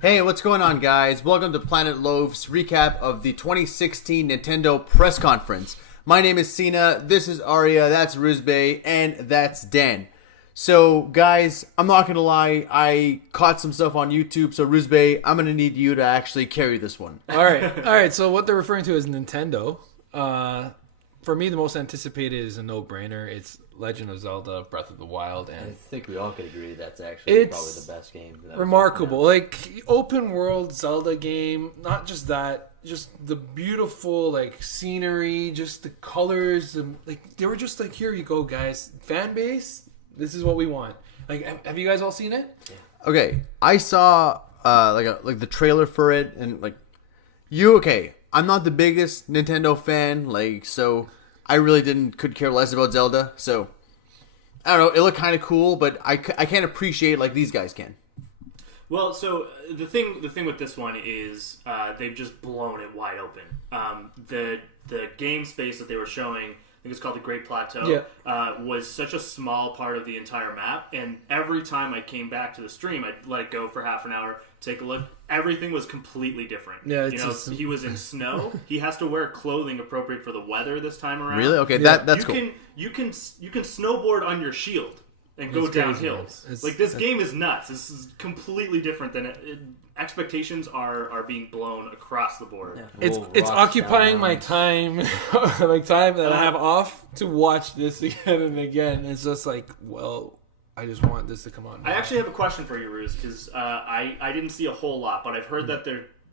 Hey, what's going on, guys? Welcome to Planet Loaf's recap of the 2016 Nintendo press conference. My name is Cena, this is Arya, that's Ruzbe, and that's Dan. So, guys, I'm not gonna lie, I caught some stuff on YouTube, so Ruzbe, I'm gonna need you to actually carry this one. Alright, so what they're referring to is Nintendo. For me, the most anticipated is a no-brainer. It's Legend of Zelda Breath of the Wild, and I think we all could agree that's actually probably the best game. Remarkable. Like, open world Zelda game, not just that, just the beautiful like scenery, just the colors, like they were just like, here you go, guys. Fan base, this is what we want. Like, have you guys all seen it? Yeah. Okay, I saw like the trailer for it, and like I'm not the biggest Nintendo fan, so I really could care less about Zelda. So I don't know. It looked kind of cool, but I can't appreciate it like these guys can. Well, so the thing with this one is they've just blown it wide open. The game space that they were showing, I think it's called the Great Plateau, was such a small part of the entire map. And every time I came back to the stream, I'd let it go for half an hour, take a look. Everything was completely different. Yeah, he was in snow. He has to wear clothing appropriate for the weather this time around. Really? Okay, that's cool. You can snowboard on your shield and go down hills. This game is nuts. This is completely different than expectations are being blown across the board. Yeah. It's occupying my time, like time that I have off to watch this again and again. It's just like, well, I just want this to come on. I actually have a question for you, Ruse, because I didn't see a whole lot, but I've heard that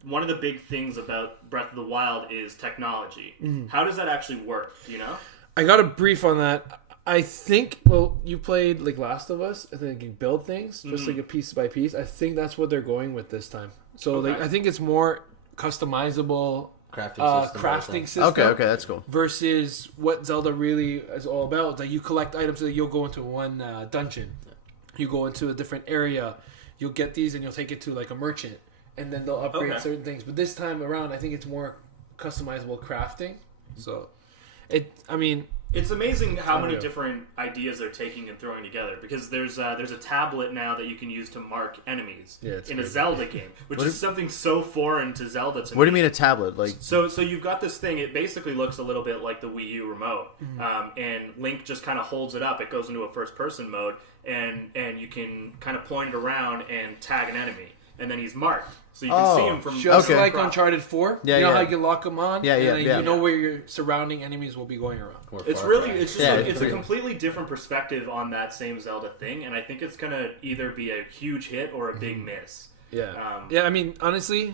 one of the big things about Breath of the Wild is technology. Mm-hmm. How does that actually work? Do you know? I got a brief on that. I think, you played like Last of Us. I think you build things just like a piece by piece. I think that's what they're going with this time. So I think it's more customizable crafting system. Okay, that's cool. Versus what Zelda really is all about. Like, you collect items that you'll go into one dungeon. You go into a different area. You'll get these and you'll take it to like a merchant, and then they'll upgrade certain things. But this time around, I think it's more customizable crafting. So, it's amazing how many different ideas they're taking and throwing together, because there's a tablet now that you can use to mark enemies in a Zelda game, which is something so foreign to Zelda to me. What do you mean a tablet? Like, so you've got this thing. It basically looks a little bit like the Wii U remote, and Link just kind of holds it up. It goes into a first-person mode, and you can kind of point it around and tag an enemy, and then he's marked. So you can see him from just like Uncharted 4. Yeah, you know how you can lock them on? Yeah. You know where your surrounding enemies will be going around. It's a completely different perspective on that same Zelda thing, and I think it's going to either be a huge hit or a big miss. Yeah. Honestly,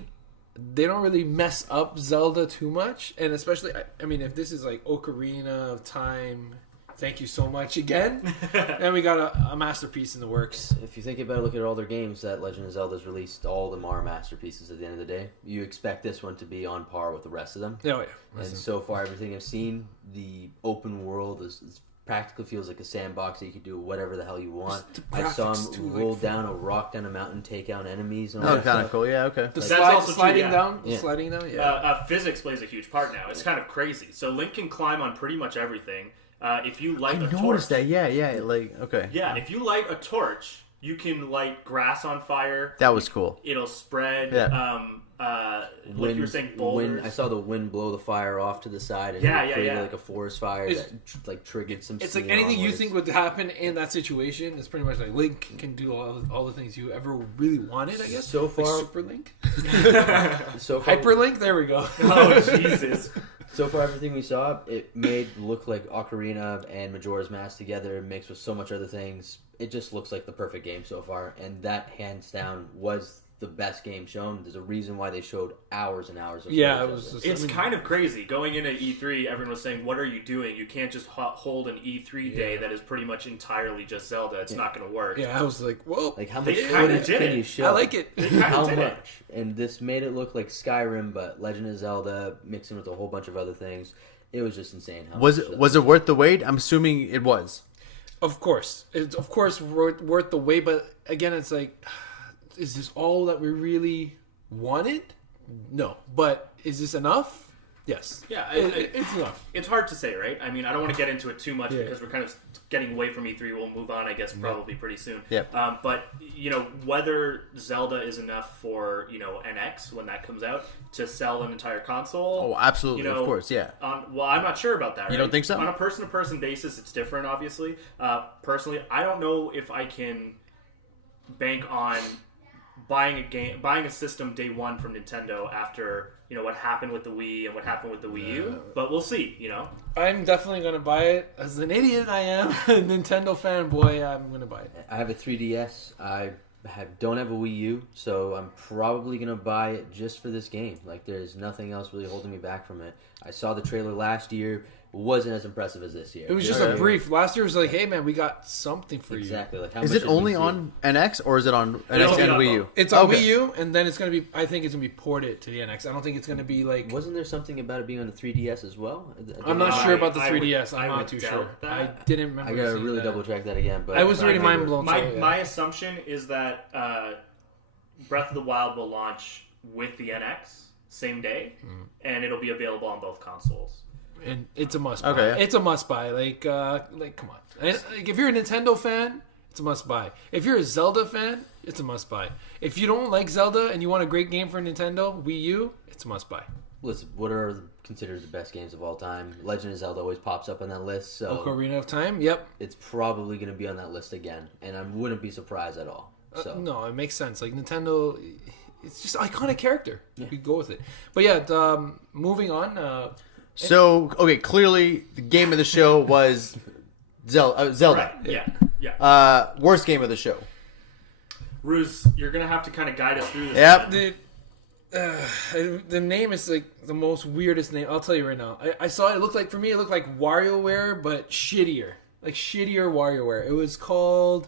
they don't really mess up Zelda too much, and especially, if this is like Ocarina of Time, thank you so much again. And we got a masterpiece in the works. If you think about it, look at all their games that Legend of Zelda's released. All of them are masterpieces at the end of the day. You expect this one to be on par with the rest of them. Oh, yeah. And so far, everything I've seen, the open world is practically feels like a sandbox that you can do whatever the hell you want. I saw him roll down a rock down a mountain, take out enemies. And all that kind of cool. Yeah, okay. That's also sliding down. Sliding down. Yeah. Physics plays a huge part now. It's kind of crazy. So Link can climb on pretty much everything. If you light a torch... I noticed that, okay. Yeah, if you light a torch, you can light grass on fire. That was cool. It'll spread, like you were saying, boulders. I saw the wind blow the fire off to the side, and it created like a forest fire that triggered some... It's like anything you think would happen in that situation is pretty much like Link can do all the things you ever really wanted, I guess. So far... Like Super Link? Hyperlink? There we go. Oh, Jesus. So far, everything we saw, it made look like Ocarina and Majora's Mask together, mixed with so much other things. It just looks like the perfect game so far, and that, hands down, was the best game shown. There's a reason why they showed hours and hours of footage. It's kind of crazy. Going into E3, everyone was saying, what are you doing? You can't just hold an E3 day that is pretty much entirely just Zelda. It's not going to work. Yeah, I was like, whoa. Like, how much footage can you show? I like it. How much? And this made it look like Skyrim, but Legend of Zelda mixing with a whole bunch of other things. It was just insane. Was it worth the wait? I'm assuming it was. Of course. It's worth the wait, but again, it's like... Is this all that we really wanted? No. But is this enough? Yes. Yeah, it's enough. It's hard to say, right? I mean, I don't want to get into it too much Yeah. because we're kind of getting away from E3. We'll move on, I guess, probably pretty soon. Yeah. But, whether Zelda is enough for, NX when that comes out to sell an entire console. Oh, absolutely. Of course, yeah. Well, I'm not sure about that, right? You don't think so? On a person-to-person basis, it's different, obviously. Personally, I don't know if I can bank on buying a system day one from Nintendo after what happened with the Wii and what happened with the Wii U, but we'll see. I'm definitely gonna buy it. As an idiot I am, a Nintendo fanboy, I'm gonna buy it. I have a 3DS. I don't have a Wii U, so I'm probably gonna buy it just for this game. Like, there's nothing else really holding me back from it. I saw the trailer last year. Wasn't as impressive as this year. It was just a brief. Last year was like, hey man, we got something for Exactly. you. Like, how Is much it did we only see? on NX or is it on NX only and on Wii U? both. It's on Okay. Wii U, and then it's gonna be. I think it's gonna be ported to the NX. I don't think it's gonna be like. Wasn't there something about it being on the 3DS as well? I'm not I- sure about the I 3DS. would- I'm I not would too doubt sure. that. I didn't remember. I gotta seeing really that. double check that again. But I was really I mind remember- blown. My assumption is that Breath of the Wild will launch with the NX same day, and it'll be available on both consoles. And it's a must buy. Okay, yeah. It's a must buy. Like come on. And, like, if you're a Nintendo fan, it's a must buy. If you're a Zelda fan, it's a must buy. If you don't like Zelda and you want a great game for Nintendo Wii U, it's a must buy. Listen, what are considered the best games of all time? Legend of Zelda always pops up on that list, so Ocarina of Time. Yep. it's probably going to be on that list again, and I wouldn't be surprised at all. So No, it makes sense. Like Nintendo, it's just iconic character. We go with it. But yeah, moving on. So, okay, clearly the game of the show was Zelda. Right. Yeah. Worst game of the show. Ruse, you're gonna have to kind of guide us through this. Yep. The name is like the most weirdest name. I'll tell you right now. I saw it. It looked like, for me, it looked like WarioWare, but shittier. Like shittier WarioWare. It was called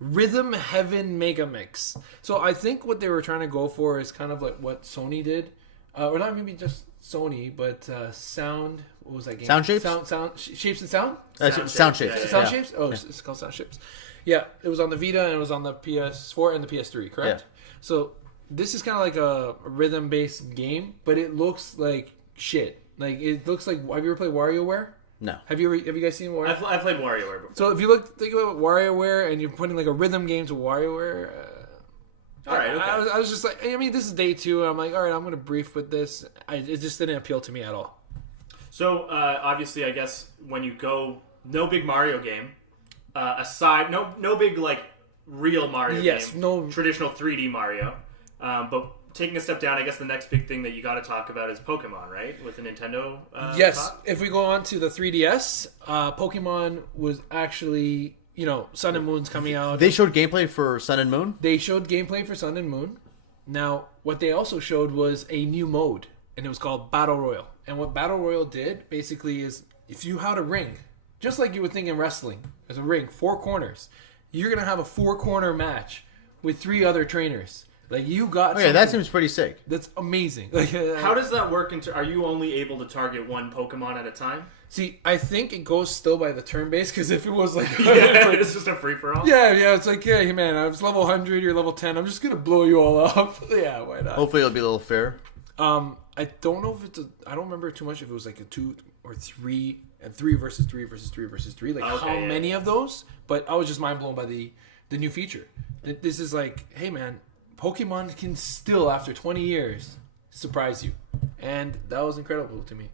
Rhythm Heaven Mega Mix. So I think what they were trying to go for is kind of like what Sony did, or not maybe just Sony, but Sound. What was that game? Sound Shapes? Sound Shapes and Sound. Sound Shapes. Yeah. Sound Shapes? Oh, it's called Sound Shapes. Yeah, it was on the Vita and it was on the PS4 and the PS3, correct? Yeah. So this is kind of like a rhythm-based game, but it looks like shit. Like, it looks like... Have you ever played WarioWare? No. Have you guys seen WarioWare? I've played WarioWare before. So if you think about WarioWare and you're putting like a rhythm game to WarioWare... All right, okay. I was just like... I mean, this is day 2, and I'm like, all right, I'm going to brief with this. It just didn't appeal to me at all. So obviously, I guess when you go, no big Mario game. Aside, no big like real Mario Yes, game. no- traditional 3D Mario. But taking a step down, I guess the next big thing that you got to talk about is Pokemon, right? With the Nintendo. Yes, top? if we go on to the 3DS, Pokemon was actually, Sun and Moon's coming out. They showed gameplay for Sun and Moon. They showed gameplay for Sun and Moon. Now, what they also showed was a new mode, and it was called Battle Royale. And what Battle Royale did, basically, is if you had a ring, just like you would think in wrestling, there's a ring, 4 corners. You're going to have a 4-corner match with 3 other trainers. Like, you got Okay, that something seems pretty sick. that's amazing. Like, How does that work? Are you only able to target one Pokemon at a time? see, I think it goes still by the turn base, because if it was like... It's just a free for all. Yeah, it's like, hey man, I was level 100, you're level 10, I'm just gonna blow you all up. Yeah, why not? Hopefully it'll be a little fair. I don't know if I don't remember too much if it was like a 2 or 3, and 3 versus 3 versus 3 versus 3, like Okay, how yeah, many of those, but I was just mind blown by the new feature. This is like, hey man, Pokemon can still, after 20 years, surprise you. And that was incredible to me.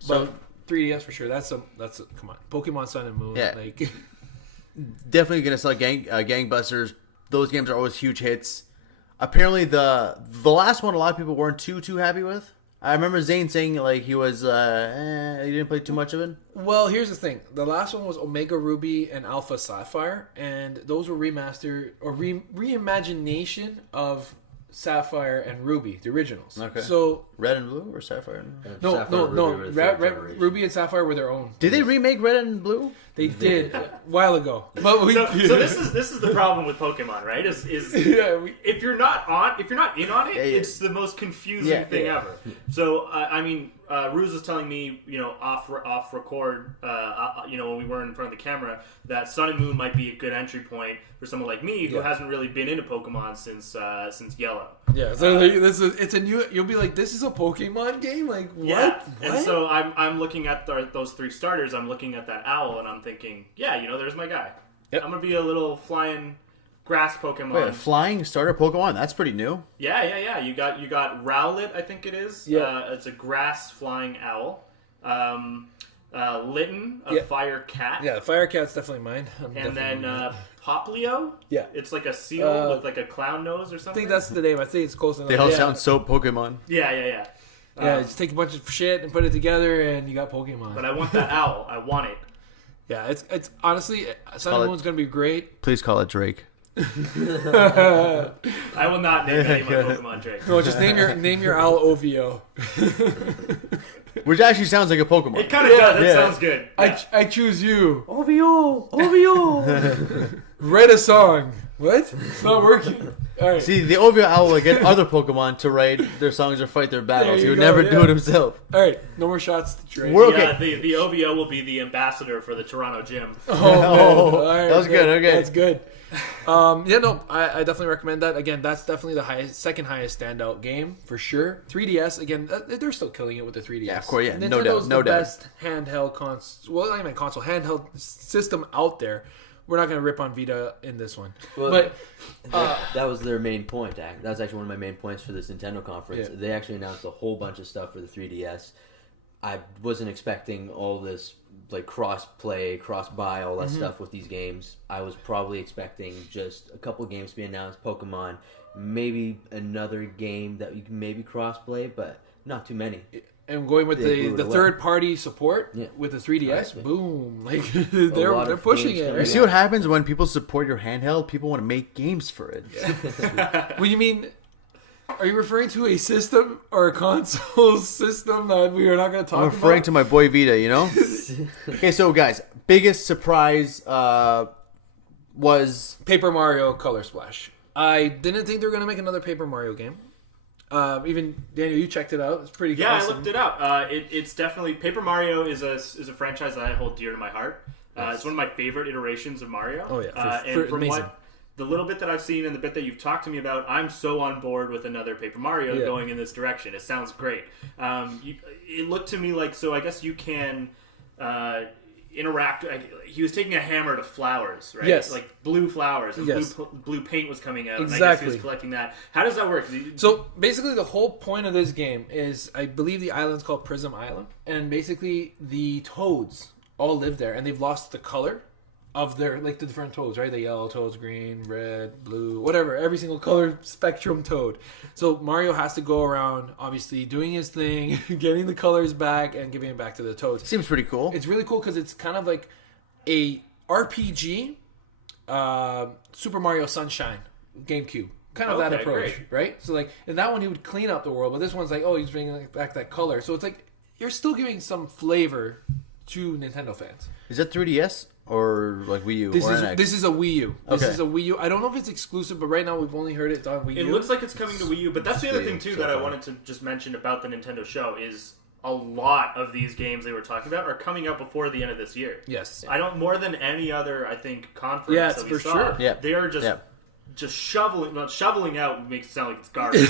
So- But 3DS for sure, that's a come on. Pokemon Sun and Moon, Yeah. like... Definitely gonna sell gangbusters. Those games are always huge hits. Apparently the last one a lot of people weren't too happy with. I remember Zane saying like he was he didn't play too much of it. Well, here's the thing. The last one was Omega Ruby and Alpha Sapphire, and those were remastered or reimagination of Sapphire and Ruby, the originals. Okay. So Red and Blue or Sapphire? no, Sapphire and no. Ruby were the third generation. Ruby and Sapphire were their own. Did they remake Red and Blue? They did a while ago. But we, So this is the problem with Pokemon, right? Is if you're not in on it, yeah. it's the most confusing thing ever. So I mean, Ruse was telling me, off record, when we weren't in front of the camera, that Sun and Moon might be a good entry point for someone like me who hasn't really been into Pokemon since Yellow. Yeah, so it's a new. You'll be like, this is a Pokemon game, like what? Yeah, what? and so I'm looking at those 3 starters. I'm looking at that owl, and I'm thinking, there's my guy. Yep. I'm gonna be a little flying grass Pokemon. Wait, a flying starter Pokemon? That's pretty new. Yeah. You got Rowlet, I think it is. Yeah. It's a grass flying owl. Litten, a fire cat. Yeah, fire cat's definitely mine. And then Poplio. Yeah. It's like a seal with like a clown nose or I something. think that's the name. I think it's close enough. They all sound so Pokemon. Yeah. Yeah, just take a bunch of shit and put it together, and you got Pokemon. But I want that owl. I want it. Yeah, it's honestly, Sun and Moon's gonna be great. Please call it Drake. I will not name any of my Pokemon Drake. No, just name your owl Ovio. Which actually sounds like a Pokemon. It kind of does. That sounds good. Yeah. I choose you. Ovio. Write a song. What? It's not working. All right. See, the Ovio Owl will get other Pokemon to write their songs or fight their battles. He would go, never do it himself. All right. No more shots to Drake. We're okay. The OVO will be the ambassador for the Toronto gym. Oh, man. All right, that was good. Okay. That's good. I definitely recommend that. Again, that's definitely the second highest standout game for sure. 3DS, again, they're still killing it with the 3DS. Yeah, of course, yeah. Nintendo's No doubt. best handheld handheld system out there. We're not going to rip on Vita in this one. Well, but that was their main point. That was actually one of my main points for this Nintendo conference. Yeah. They actually announced a whole bunch of stuff for the 3DS. I wasn't expecting all this like cross-play, cross-buy, all that stuff with these games. I was probably expecting just a couple games to be announced, Pokemon, maybe another game that you can maybe cross-play, but not too many. And going with the third-party support with the 3DS, Exactly. Boom! Like they're pushing it. You Right? see what happens when people support your handheld? People want to make games for it. What do you mean? Are you referring to a system or a console system that we are not going to talk I'm about? referring to my boy Vita, you know? Okay, so guys, biggest surprise was... Paper Mario Color Splash. I didn't think they were going to make another Paper Mario game. Even Daniel, you checked it out. It's pretty Yeah, awesome. I looked it up. It's definitely Paper Mario is a franchise that I hold dear to my heart. It's one of my favorite iterations of Mario. Oh yeah, and from amazing. The little bit that I've seen and the bit that you've talked to me about, I'm so on board with another Paper Mario going in this direction. It sounds great. It looked to me like, so I guess you can interact. He was taking a hammer to flowers, right? Yes. Like blue flowers, and Yes. blue paint was coming out. Exactly. And I guess he was collecting that. How does that work? So basically, the whole point of this game is, I believe the island's called Prism Island, and basically the toads all live there, and they've lost the color of their, like, the different toads, right? The yellow toads, green, red, blue, whatever, every single color spectrum toad. So Mario has to go around, obviously, doing his thing, getting the colors back, and giving it back to the toads. Seems pretty cool. It's really cool because it's kind of like a RPG, Super Mario Sunshine, GameCube. Kind of that Okay, approach, great. right? So, like, in that one, he would clean up the world, but this one's like, oh, he's bringing back that color. So it's like, you're still giving some flavor to Nintendo fans. Is that 3DS or like Wii U? This or is NX? this is a Wii U. This Okay. is a Wii U. I don't know if it's exclusive, but right now we've only heard it's on Wii It U. looks like it's coming to Wii U, but that's the other Wii U thing too so that I far. wanted to just mention about the Nintendo show is a lot of these games they were talking about are coming out before the end of this year. Yes. I don't more than any other I think conference Yeah, that we for saw. sure. Yeah. They are just Yeah. shoveling out makes it sound like it's garbage.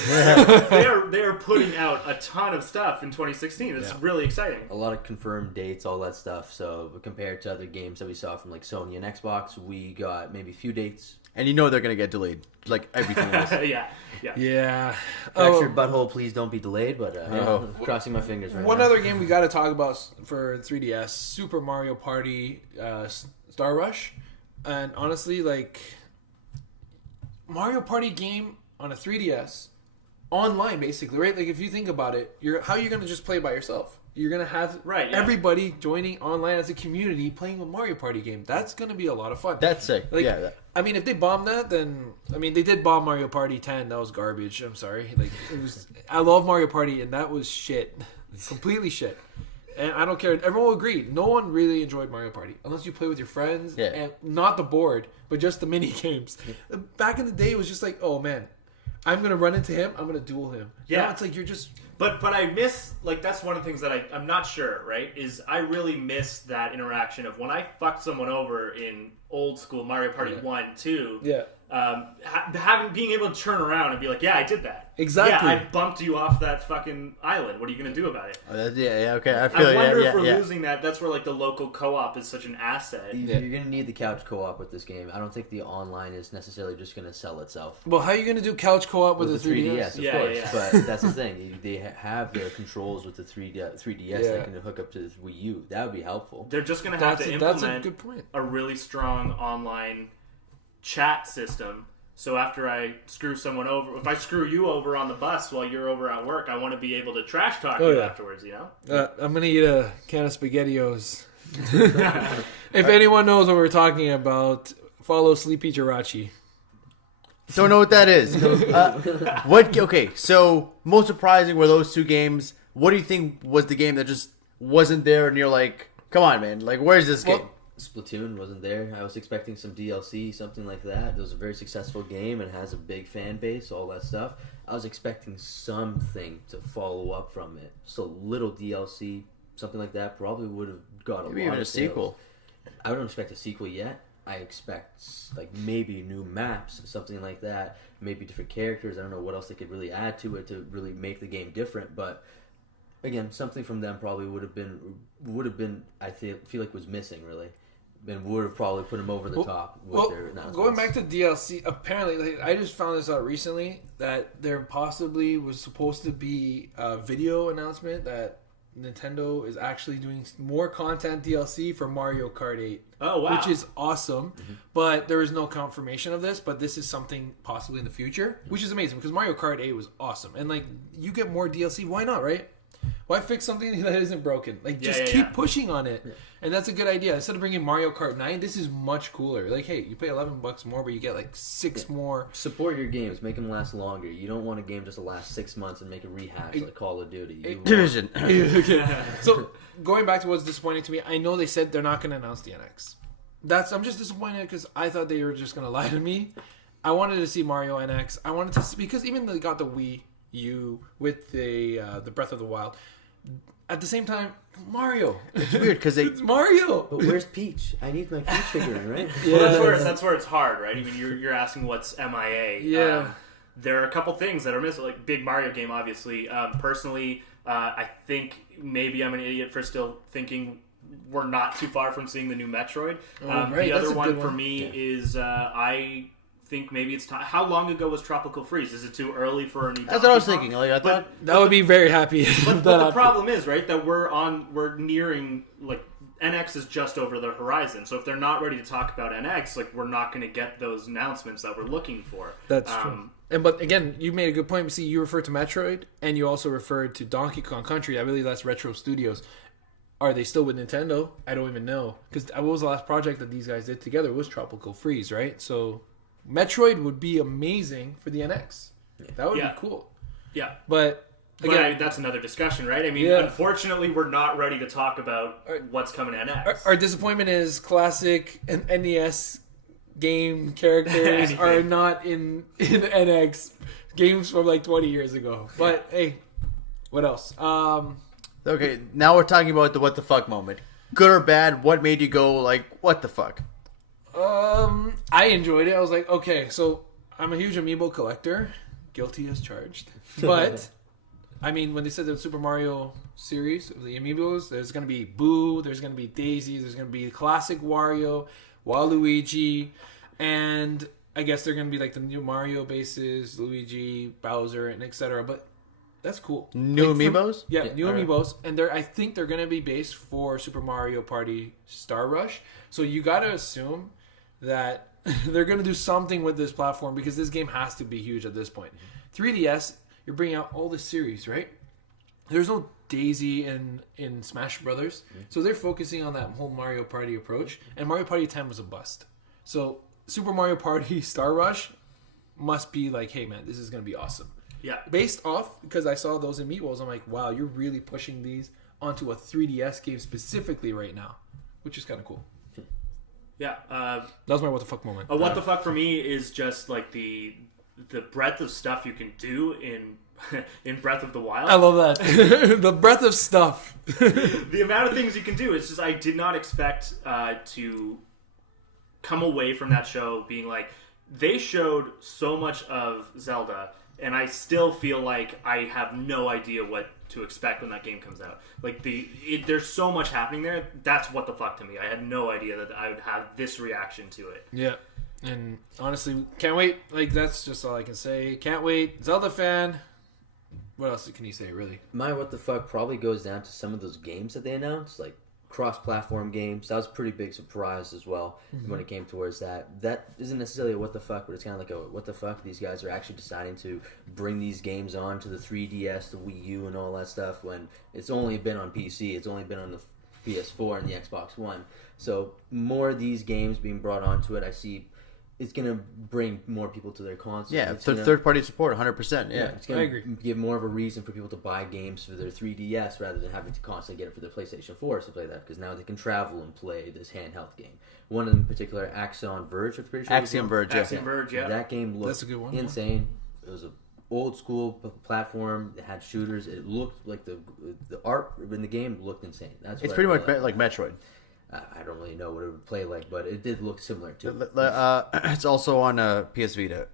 they are putting out a ton of stuff in 2016. It's really exciting. A lot of confirmed dates, all that stuff. So compared to other games that we saw from like Sony and Xbox, we got maybe a few dates. And you know they're going to get delayed. Like everything else. yeah. Yeah. Fractured butthole, please don't be delayed. But crossing my fingers right One now. other game we got to talk about for 3DS, Super Mario Party Star Rush. And honestly, like, Mario Party game on a 3DS, online basically, right? Like, if you think about it, how are you going to just play by yourself? You're going to have everybody joining online as a community playing a Mario Party game. That's going to be a lot of fun. That's sick. Like, yeah. I mean, if they bomb that, then they did bomb Mario Party 10. That was garbage. I'm sorry. Like, it was. I love Mario Party, and that was shit, completely shit. And I don't care. Everyone will agree. No one really enjoyed Mario Party unless you play with your friends and not the board, but just the mini games. Back in the day, it was just like, oh man, I'm gonna run into him. I'm gonna duel him. Yeah, it's like you're just. But I miss, like, that's one of the things that I'm not sure, right? Is I really miss that interaction of when I fucked someone over in old school Mario Party 1, 2. Yeah. Being able to turn around and be like, yeah, I did that. Exactly. Yeah, I bumped you off that fucking island. What are you going to do about it? Okay. I wonder if we're losing that. That's where, like, the local co-op is such an asset. You're going to need the couch co-op with this game. I don't think the online is necessarily just going to sell itself. Well, how are you going to do couch co-op with the 3DS? Of course. Yeah. But that's the thing. They have their controls with the 3DS that can hook up to the Wii U. That would be helpful. They're just going to have to implement a good point. A really strong online chat system. So after I screw someone over, if I screw you over on the bus while you're over at work, I want to be able to trash talk you afterwards, you know? I'm going to eat a can of SpaghettiOs. If anyone knows what we're talking about, follow Sleepy Jirachi. Don't know what that is. Okay, so most surprising were those two games. What do you think was the game that just wasn't there and you're like, come on, man, like, where's this game? Splatoon wasn't there. I was expecting some DLC, something like that. It was a very successful game and has a big fan base, all that stuff. I was expecting something to follow up from it. So little DLC, something like that, probably would have got maybe even a sequel. I don't expect a sequel yet. I expect like maybe new maps, something like that. Maybe different characters. I don't know what else they could really add to it to really make the game different, but again, something from them probably would have been. I feel like was missing really. And would have probably put them over the top with their announcements. Going back to DLC, apparently, I just found this out recently that there possibly was supposed to be a video announcement that Nintendo is actually doing more content DLC for Mario Kart 8. Oh, wow. Which is awesome. Mm-hmm. But there is no confirmation of this, but this is something possibly in the future, which is amazing because Mario Kart 8 was awesome. And, like, you get more DLC, why not, right? Why fix something that isn't broken? Like, just keep pushing on it. Yeah. And that's a good idea. Instead of bringing Mario Kart 9, this is much cooler. Like, hey, you pay $11 more, but you get, like, 6 more. Support your games. Make them last longer. You don't want a game just to last 6 months and make a rehash like Call of Duty. Division. So, going back to what's disappointing to me, I know they said they're not going to announce the NX. I'm just disappointed because I thought they were just going to lie to me. I wanted to see Mario NX. I wanted to see, because even they got the Wii U with the Breath of the Wild. At the same time, Mario. It's weird because it's Mario. But where's Peach? I need my Peach figurine, right? Yeah, well, that's where it's hard, right? I mean, you're asking what's MIA. Yeah. There are a couple things that are missing, like big Mario game, obviously. Personally, I think maybe I'm an idiot for still thinking we're not too far from seeing the new Metroid. Right. The other one for me is I think maybe it's time. How long ago was Tropical Freeze? Is it too early for a new? That's what I was thinking. Like I thought that would be very happy. But the problem is, right, that we're nearing, like, NX is just over the horizon. So if they're not ready to talk about NX, like, we're not going to get those announcements that we're looking for. That's true. But again, you made a good point. See, you referred to Metroid, and you also referred to Donkey Kong Country. I believe that's Retro Studios. Are they still with Nintendo? I don't even know. Because what was the last project that these guys did together? It was Tropical Freeze, right? So Metroid would be amazing for the NX. That would be cool. Yeah. But again, that's another discussion, right? I mean, unfortunately, we're not ready to talk about what's coming to NX. Our disappointment is classic and NES game characters are not in NX games from like 20 years ago. But hey, what else? Okay, now we're talking about the what the fuck moment. Good or bad, what made you go like, what the fuck? I enjoyed it. I was like, okay, so I'm a huge amiibo collector. Guilty as charged. But, I mean, when they said the Super Mario series of the amiibos, there's going to be Boo, there's going to be Daisy, there's going to be classic Wario, Waluigi, and I guess they're going to be like the new Mario bases, Luigi, Bowser, and etc. But that's cool. New amiibos? New amiibos. And I think they're going to be based for Super Mario Party Star Rush. So you got to assume that they're going to do something with this platform because this game has to be huge at this point. 3DS, you're bringing out all this series, right? There's no Daisy in Smash Brothers. So they're focusing on that whole Mario Party approach. And Mario Party 10 was a bust. So Super Mario Party Star Rush must be like, hey man, this is going to be awesome. Yeah. Based off, because I saw those amiibos, I'm like, wow, you're really pushing these onto a 3DS game specifically right now, which is kind of cool. Yeah. That was my what the fuck moment. A what the fuck for me is just like the the breadth of stuff you can do in Breath of the Wild. I love that. The breadth of stuff. The amount of things you can do. It's just I did not expect to come away from that show being like, they showed so much of Zelda, and I still feel like I have no idea what to expect when that game comes out. Like there's so much happening there. That's what the fuck to me. I had no idea that I would have this reaction to it. Yeah. And honestly, can't wait. Like, that's just all I can say. Can't wait. Zelda fan. What else can you say, really? My what the fuck probably goes down to some of those games that they announced, like cross-platform games. That was a pretty big surprise as well when it came towards that. That isn't necessarily a what the fuck, but it's kind of like a what the fuck. These guys are actually deciding to bring these games on to the 3DS, the Wii U, and all that stuff when it's only been on PC. It's only been on the PS4 and the Xbox One. So more of these games being brought onto it, I see it's going to bring more people to their console. Yeah, third-party support, 100%. Yeah, it's going to give more of a reason for people to buy games for their 3DS rather than having to constantly get it for their PlayStation 4 to play that, because now they can travel and play this handheld game. One in particular, Axiom Verge, I'm pretty sure. Axiom Verge, yeah. That game looked insane. It was an old-school platform. It had shooters. It looked like the art in the game looked insane. It's pretty much like Metroid. I don't really know what it would play like, but it did look similar to. It's also on PS Vita.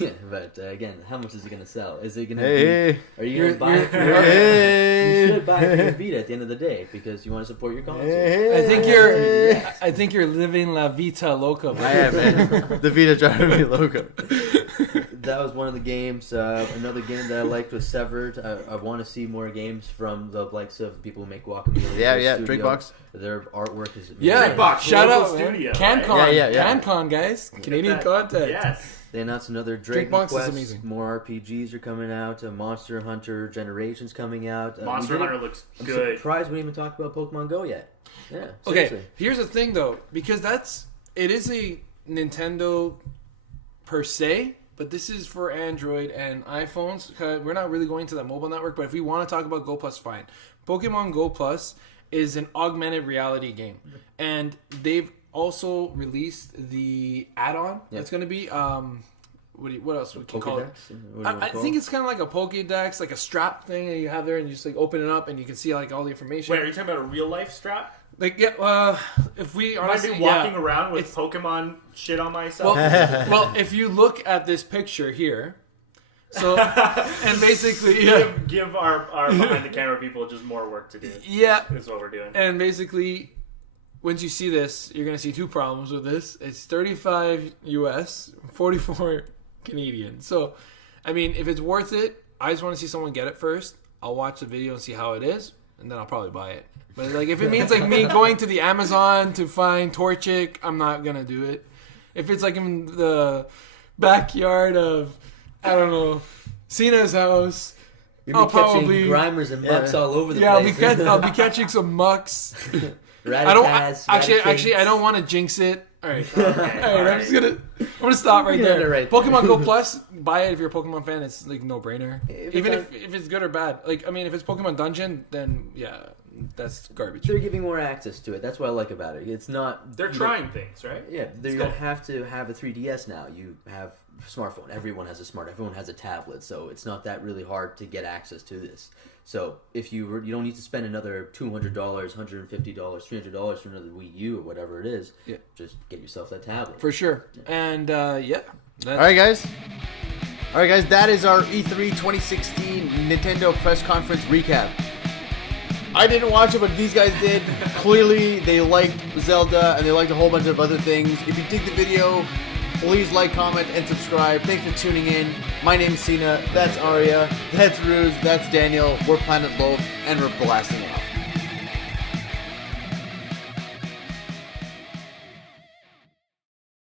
Yeah, but again, how much is it going to sell? Is it going to be? Are you going to buy it? You should buy PS Vita at the end of the day because you want to support your console. I think you're living La Vita Loca. I am, man. The Vita driving me loco. That was one of the games. Another game that I liked was Severed. I want to see more games from the likes of people who make Guacamelee. Yeah, Drinkbox. Their artwork is Drinkbox. Shout out, Studio, CanCon. right? Yeah. CanCon, guys. Canadian content. Yes. They announced another Dragon Drinkbox Quest. is amazing. More RPGs are coming out. Monster Hunter Generations coming out. Monster Hunter looks I'm good. surprised we didn't even talk about Pokemon Go yet. Yeah. Okay, Seriously. here's the thing though, because it is a Nintendo per se, but this is for Android and iPhones. We're not really going to that mobile network, but if we want to talk about Go Plus, fine. Pokemon Go Plus is an augmented reality game, and they've also released the add-on. That's going to be what else would you call it? I think it's kind of like a Pokédex, like a strap thing that you have there, and you just like open it up and you can see like all the information. Wait, are you talking about a real life strap? Like if we honestly Am I walking around with Pokemon shit on myself? Well, if you look at this picture here, so and basically give our behind the camera people just more work to do. Yeah, is what we're doing. And basically, once you see this, you're gonna see two problems with this. It's $35 US, 44 Canadian. So, I mean, if it's worth it, I just want to see someone get it first. I'll watch the video and see how it is, and then I'll probably buy it. But like, if it means like me going to the Amazon to find Torchic, I'm not gonna do it. If it's like in the backyard of, I don't know, Cena's house, I'll probably Grimers and mucks all over the place. Yeah, I'll be catching some mucks. Actually, I don't want to jinx it. All right. I'm gonna stop right there. Right Pokemon Go Plus, buy it if you're a Pokemon fan. It's like no brainer. Even if it's good or bad. Like, I mean, if it's Pokemon Dungeon, then yeah, that's garbage. They're giving more access to it. That's what I like about it. It's not. They're trying things, right? Yeah, you don't have to have a 3DS now. You have a smartphone. Everyone has a smartphone. Everyone has a tablet. So it's not that really hard to get access to this. So if you don't need to spend another $200, $150, $300 for another Wii U or whatever it is, just get yourself that tablet. For sure. And All right, guys, that is our E3 2016 Nintendo press conference recap. I didn't watch it, but these guys did. Clearly, they liked Zelda, and they liked a whole bunch of other things. If you dig the video, please like, comment, and subscribe. Thanks for tuning in. My name's Cena. That's Aria. That's Ruse. That's Daniel. We're Planet Loaf, and we're blasting it.